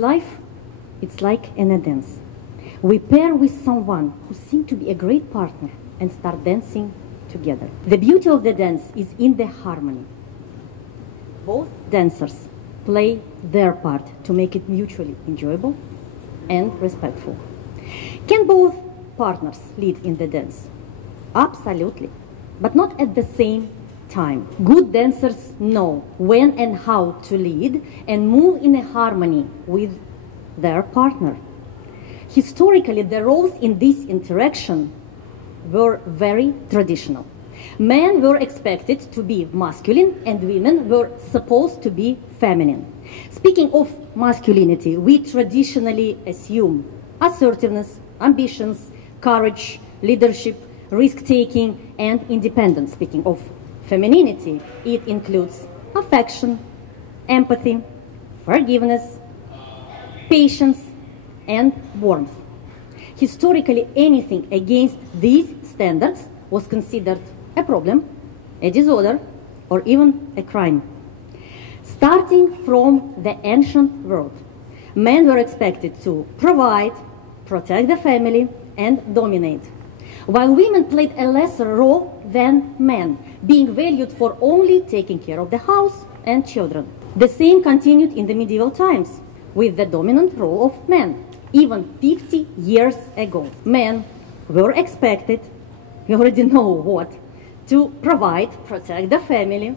life, it's like in a dance. We pair with someone who seems to be a great partner and start dancing together. The beauty of the dance is in the harmony. Both dancers play their part to make it mutually enjoyable and respectful. Can both partners lead in the dance? Absolutely, but not at the same time. Good dancers know when and how to lead and move in a harmony with their partner. Historically, the roles in this interaction were very traditional. Men were expected to be masculine and women were supposed to be feminine. Speaking of masculinity, we traditionally assume assertiveness, ambitions, courage, leadership, risk-taking, and independence. Speaking of femininity, it includes affection, empathy, forgiveness, patience, and warmth. Historically, anything against these standards was considered a problem, a disorder, or even a crime. Starting from the ancient world, men were expected to provide, protect the family, and dominate, while women played a lesser role than men, being valued for only taking care of the house and children. The same continued in the medieval times, with the dominant role of men. Even 50 years ago, men were expected, we already know what, to provide, protect the family,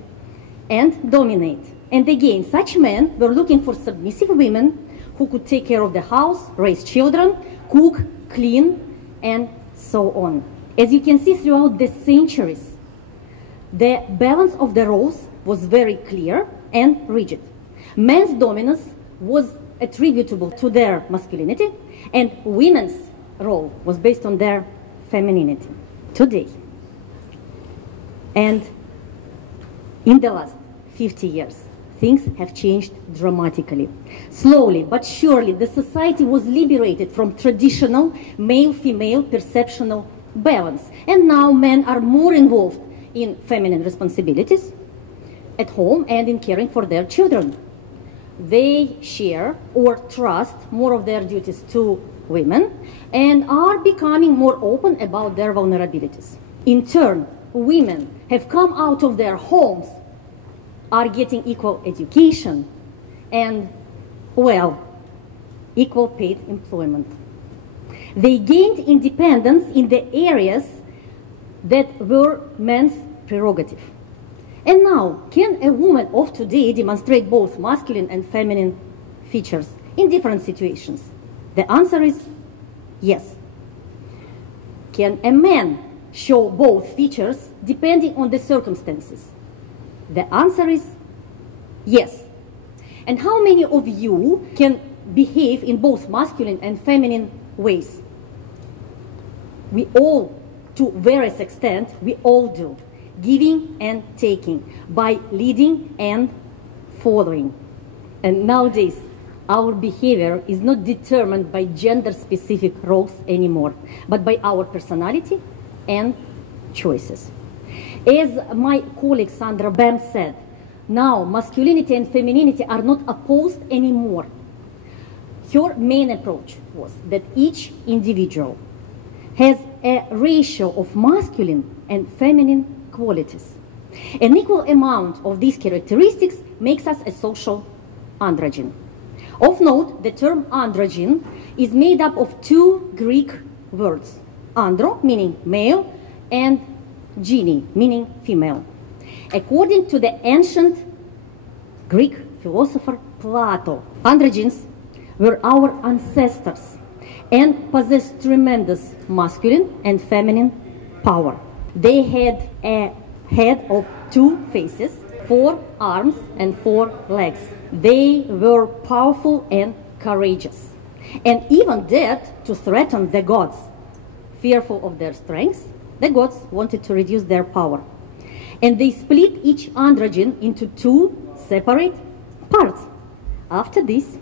and dominate. And again, such men were looking for submissive women who could take care of the house, raise children, cook, clean, and so on. As you can see throughout the centuries, the balance of the roles was very clear and rigid. Men's dominance was attributable to their masculinity, and women's role was based on their femininity. Today, and in the last 50 years, things have changed dramatically. Slowly but surely, the society was liberated from traditional male-female perceptional balance, and now men are more involved in feminine responsibilities at home and in caring for their children. They share or trust more of their duties to women and are becoming more open about their vulnerabilities. In turn, women have come out of their homes, are getting equal education and, well, equal paid employment. They gained independence in the areas that were men's prerogative. And now, can a woman of today demonstrate both masculine and feminine features in different situations? The answer is yes. Can a man show both features depending on the circumstances? The answer is yes. And how many of you can behave in both masculine and feminine ways? We all, to various extent, we all do. Giving and taking, by leading and following. And nowadays, our behavior is not determined by gender-specific roles anymore, but by our personality and choices. As my colleague Sandra Bam said, now masculinity and femininity are not opposed anymore. Her main approach was that each individual has a ratio of masculine and feminine qualities. An equal amount of these characteristics makes us a social androgen. Of note, the term androgen is made up of two Greek words, andro, meaning male, and gene, meaning female. According to the ancient Greek philosopher Plato, androgens were our ancestors and possessed tremendous masculine and feminine power. They had a head of 2 faces, 4 arms, and 4 legs. They were powerful and courageous, and even dared to threaten the gods. Fearful of their strength, the gods wanted to reduce their power. And they split each androgen into 2 separate parts. After this,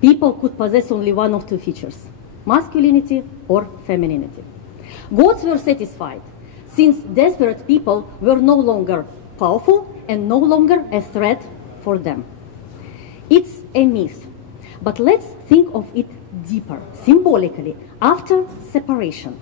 people could possess only one of 2 features, masculinity or femininity. Gods were satisfied, since desperate people were no longer powerful and no longer a threat for them. It's a myth, But let's think of it deeper, symbolically. After separation,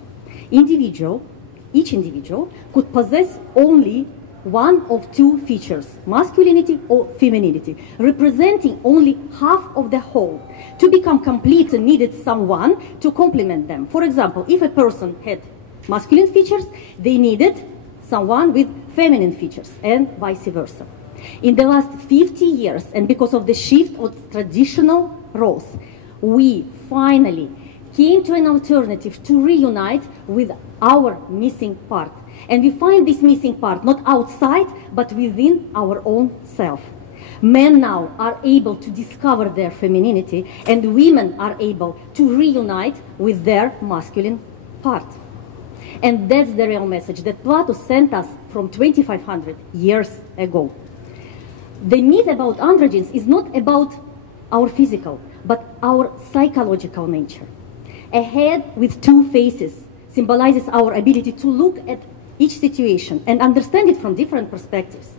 each individual could possess only one of two features, masculinity or femininity, representing only half of the whole. To become complete, needed someone to complement them. For example, if a person had masculine features, they needed someone with feminine features, and vice versa. In the last 50 years, and because of the shift of traditional roles, we finally came to an alternative to reunite with our missing part. And we find this missing part not outside, but within our own self. Men now are able to discover their femininity, and women are able to reunite with their masculine part. And that's the real message that Plato sent us from 2,500 years ago. The myth about androgynes is not about our physical, but our psychological nature. A head with two faces symbolizes our ability to look at each situation and understand it from different perspectives.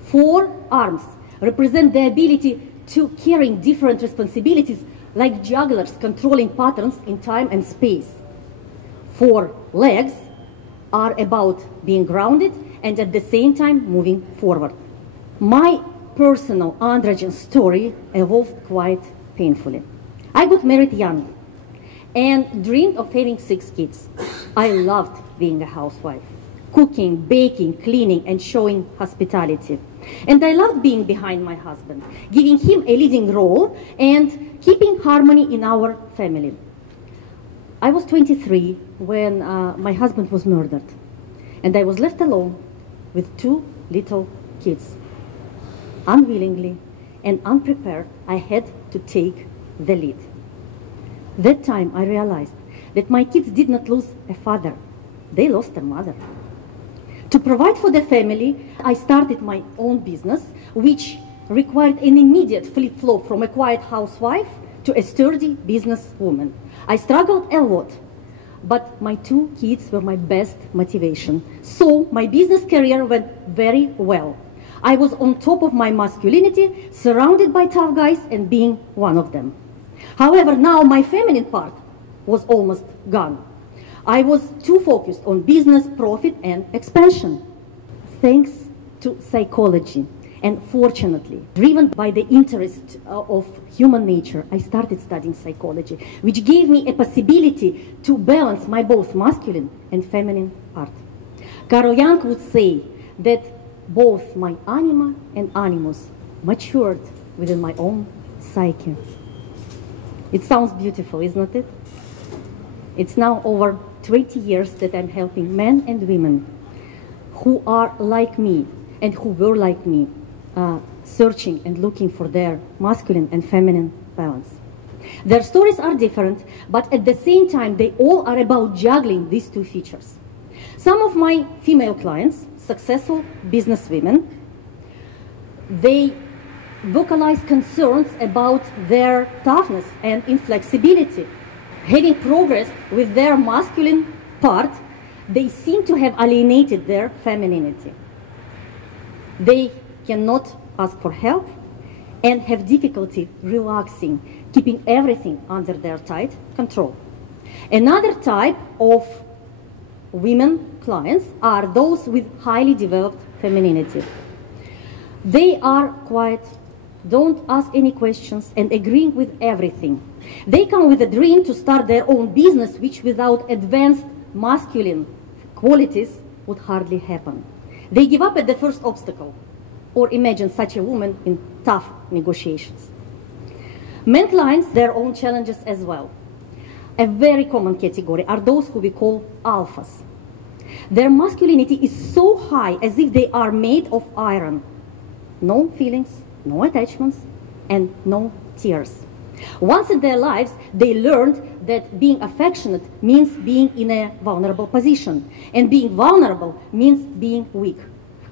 4 arms represent the ability to carry different responsibilities, like jugglers controlling patterns in time and space. 4 legs are about being grounded and at the same time moving forward. My personal androgen story evolved quite painfully. I got married young and dreamed of having 6 kids. I loved being a housewife, cooking, baking, cleaning, and showing hospitality. And I loved being behind my husband, giving him a leading role and keeping harmony in our family. I was 23 when my husband was murdered, and I was left alone with 2 little kids. Unwillingly and unprepared, I had to take the lead. That time I realized that my kids did not lose a father, they lost a mother. To provide for the family, I started my own business, which required an immediate flip-flop from a quiet housewife to a sturdy businesswoman. I struggled a lot, but my 2 kids were my best motivation. So my business career went very well. I was on top of my masculinity, surrounded by tough guys, and being one of them. However, now my feminine part was almost gone. I was too focused on business, profit, and expansion. Thanks to psychology, and fortunately, driven by the interest of human nature, I started studying psychology, which gave me a possibility to balance my both masculine and feminine part. Carl Jung would say that both my anima and animus matured within my own psyche. It sounds beautiful, isn't it? It's now over 20 years that I'm helping men and women who are like me and who were like me, searching and looking for their masculine and feminine balance. Their stories are different, but at the same time, they all are about juggling these 2 features. Some of my female clients, successful businesswomen, they vocalize concerns about their toughness and inflexibility. Having progressed with their masculine part, they seem to have alienated their femininity. They cannot ask for help and have difficulty relaxing, keeping everything under their tight control. Another type of women clients are those with highly developed femininity. They are quiet, don't ask any questions, and agreeing with everything. They come with a dream to start their own business, which without advanced masculine qualities would hardly happen. They give up at the first obstacle, or imagine such a woman in tough negotiations. Men clients their own challenges as well. A very common category are those who we call alphas. Their masculinity is so high as if they are made of iron. No feelings, no attachments, and no tears. Once in their lives, they learned that being affectionate means being in a vulnerable position, and being vulnerable means being weak.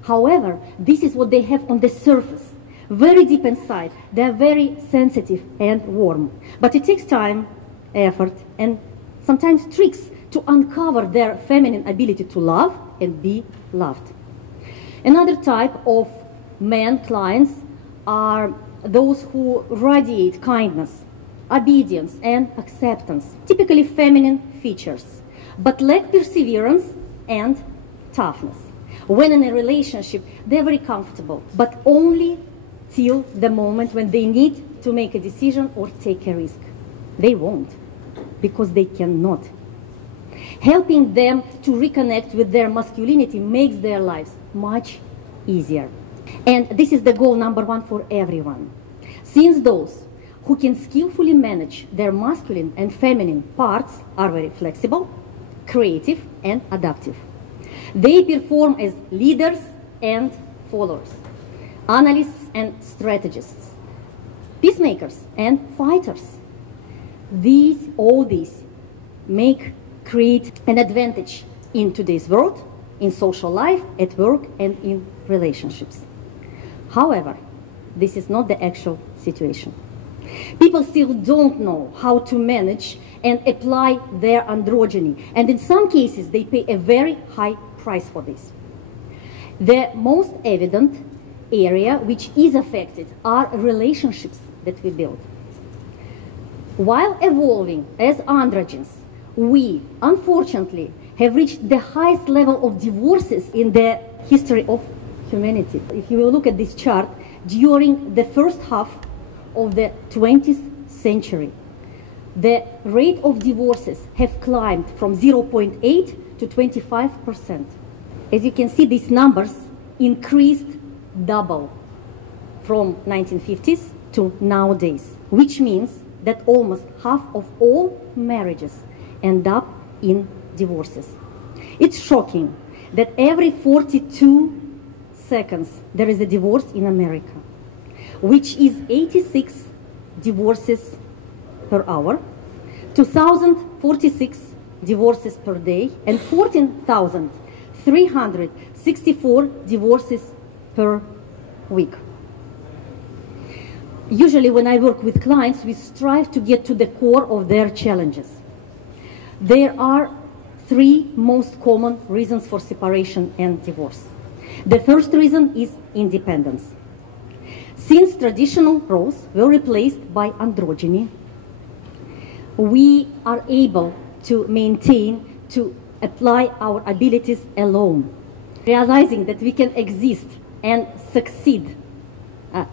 However, this is what they have on the surface. Very deep inside, they are very sensitive and warm. But it takes time, effort, and sometimes tricks to uncover their feminine ability to love and be loved. Another type of men clients are those who radiate kindness, obedience, and acceptance, typically feminine features, but lack perseverance and toughness. When in a relationship, they're very comfortable, but only till the moment when they need to make a decision or take a risk. They won't, because they cannot. Helping them to reconnect with their masculinity makes their lives much easier. And this is the goal number one for everyone. Since those who can skillfully manage their masculine and feminine parts are very flexible, creative, and adaptive. They perform as leaders and followers, analysts and strategists, peacemakers and fighters. All these create an advantage in today's world, in social life, at work, and in relationships. However, this is not the actual situation. People still don't know how to manage and apply their androgyny, and in some cases they pay a very high price for this. The most evident area which is affected are relationships that we build. While evolving as androgynes, we unfortunately have reached the highest level of divorces in the history of humanity. If you will look at this chart, during the first half of the 20th century, the rate of divorces have climbed from 0.8 to 25%. As you can see, these numbers increased double from 1950s to nowadays, which means that almost half of all marriages end up in divorces. It's shocking that every 42 seconds there is a divorce in America, which is 86 divorces per hour, 2,046 divorces per day, and 14,364 divorces per week. Usually when I work with clients, we strive to get to the core of their challenges. There are three most common reasons for separation and divorce. The first reason is independence. Since traditional roles were replaced by androgyny, we are able to apply our abilities alone. Realizing that we can exist and succeed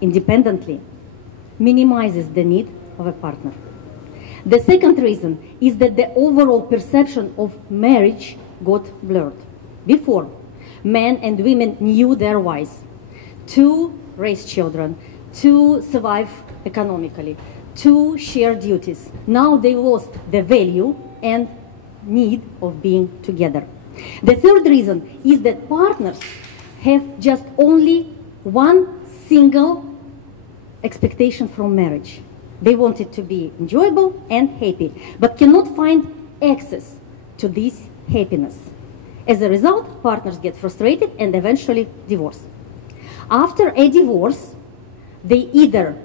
independently minimizes the need of a partner. The second reason is that the overall perception of marriage got blurred. Before, men and women knew their whys: to raise children, to survive economically, to share duties. Now they lost the value and need of being together. The third reason is that partners have just only one single expectation from marriage. They want it to be enjoyable and happy, but cannot find access to this happiness. As a result, partners get frustrated and eventually divorce. After a divorce, they either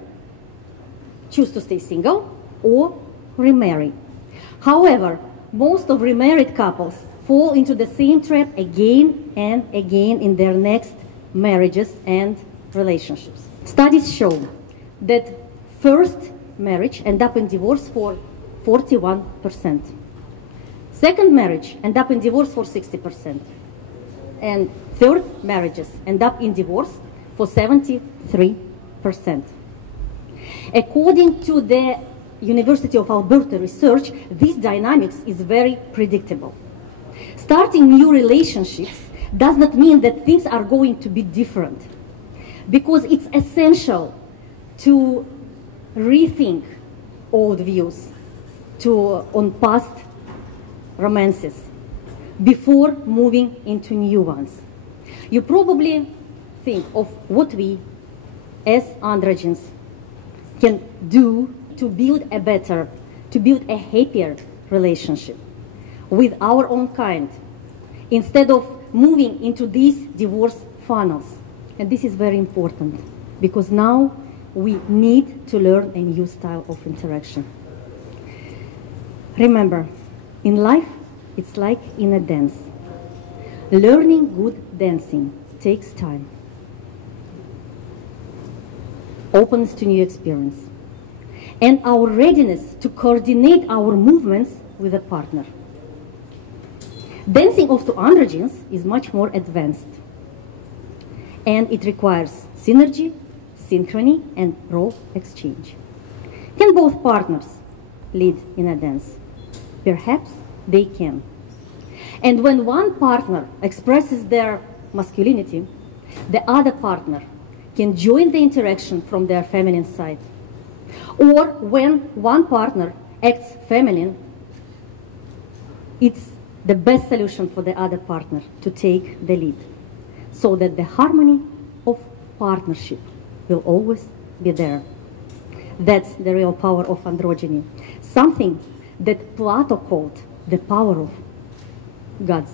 choose to stay single or remarry. However, most of remarried couples fall into the same trap again and again in their next marriages and relationships. Studies show that first marriage end up in divorce for 41%. Second marriage end up in divorce for 60%. And third marriages end up in divorce for 73%. According to the University of Alberta research, this dynamics is very predictable. Starting new relationships does not mean that things are going to be different, because it's essential to rethink old views on past romances before moving into new ones. You probably think of what we as androgynes can do to build a happier relationship with our own kind, instead of moving into these divorce funnels. And this is very important, because now we need to learn a new style of interaction. Remember, in life, it's like in a dance. Learning good dancing takes time. Openness to new experience. and our readiness to coordinate our movements with a partner. Dancing off to androgens is much more advanced, and it requires synergy, synchrony, and role exchange. Can both partners lead in a dance? Perhaps they can. And when one partner expresses their masculinity, the other partner can join the interaction from their feminine side. Or when one partner acts feminine, it's the best solution for the other partner to take the lead, so that the harmony of partnership will always be there. That's the real power of androgyny, something that Plato called the power of God's